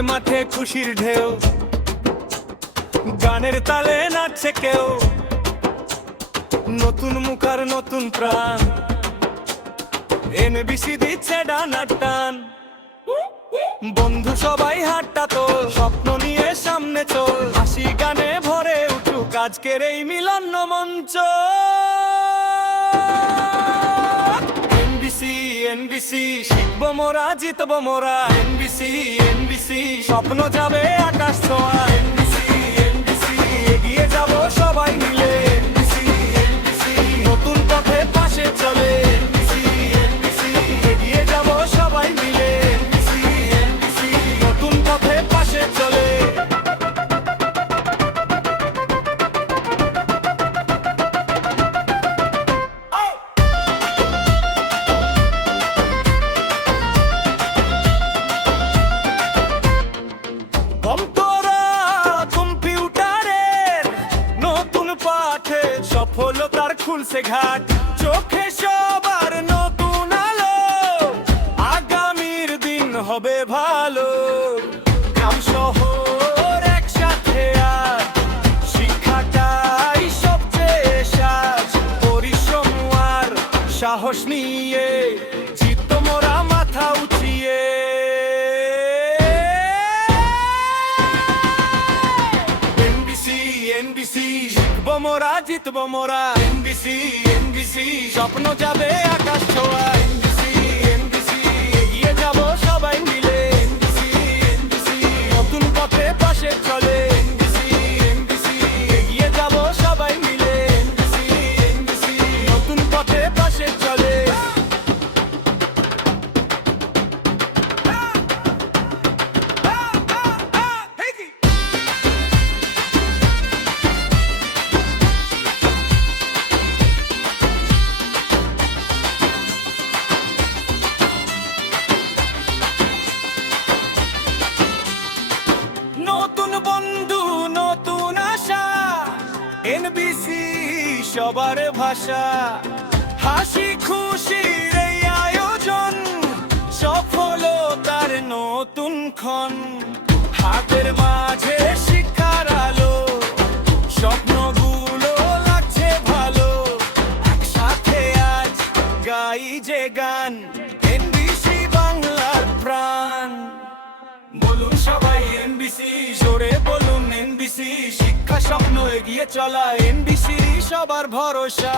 মাঠে মাঠে খুশির ঢেউ, গানের তালে নাচছে কেউ, নতুন মুখ আর নতুন প্রাণ, এনবিসি দিচ্ছে ডানার টান। বন্ধু সবাই হাতটা তোল, স্বপ্ন নিয়ে সামনে চল, হাসি গানে ভরে উঠুক আজকের এই মিলন মঞ্চ। এনবিসি এনবিসি শিখবো মোরা, জিতবো মোরা, এনবিসি এনবিসি স্বপ্ন যাবে আকাশ ছোঁয়া। এনবিসি এনবিসি এগিয়ে যাবো সবাই মিলে, এনবিসি এনবিসি নতুন পথে পাশে চলে, এনবিসি এনবিসি এগিয়ে যাবো সবাই মিলে, এনবিসি এনবিসি নতুন পথে পাশে চলে। সফলতার খুলছে ঘাট, চোখে সবার নতুন আলো, আগামীর দিন হবে ভালো। গ্রাম শহর একসাথে আজ, শিক্ষাটাই সবচেয়ে সাজ, পরিশ্রম আর সাহস নিয়ে জিতবো মোরা মাথা উঠিয়ে। এনবিসি শিখবো মোরা, জিতবো মোরা, এনবিসি এনবিসি স্বপ্ন যাবে আকাশ ছোঁয়া। এনবিসি এনবিসি এগিয়ে যাবো সবাই মিলে, এনবিসি এনবিসি নতুন পথে পাশে চলে, এনবিসি এনবিসি এগিয়ে যাবো সবাই মিলে, এনবিসি এনবিসি নতুন পথে পাশে চলে। নতুন বন্ধু নতুন আশা, এনবিসি সবার ভাষা, হাসি খুশির এই আয়োজন, সফলতার নতুন ক্ষণ, হাতের মাঝে শিক্ষার আলো, স্বপ্নগুলো লাগছে ভালো, একসাথে আজ গাই যে গান, এনবিসি বাংলার প্রাণ। বলুন সবাই এনবিসি, জোরে বলুন এনবিসি, শিক্ষা স্বপ্ন এগিয়ে চলা, এনবিসি সবার ভরসা।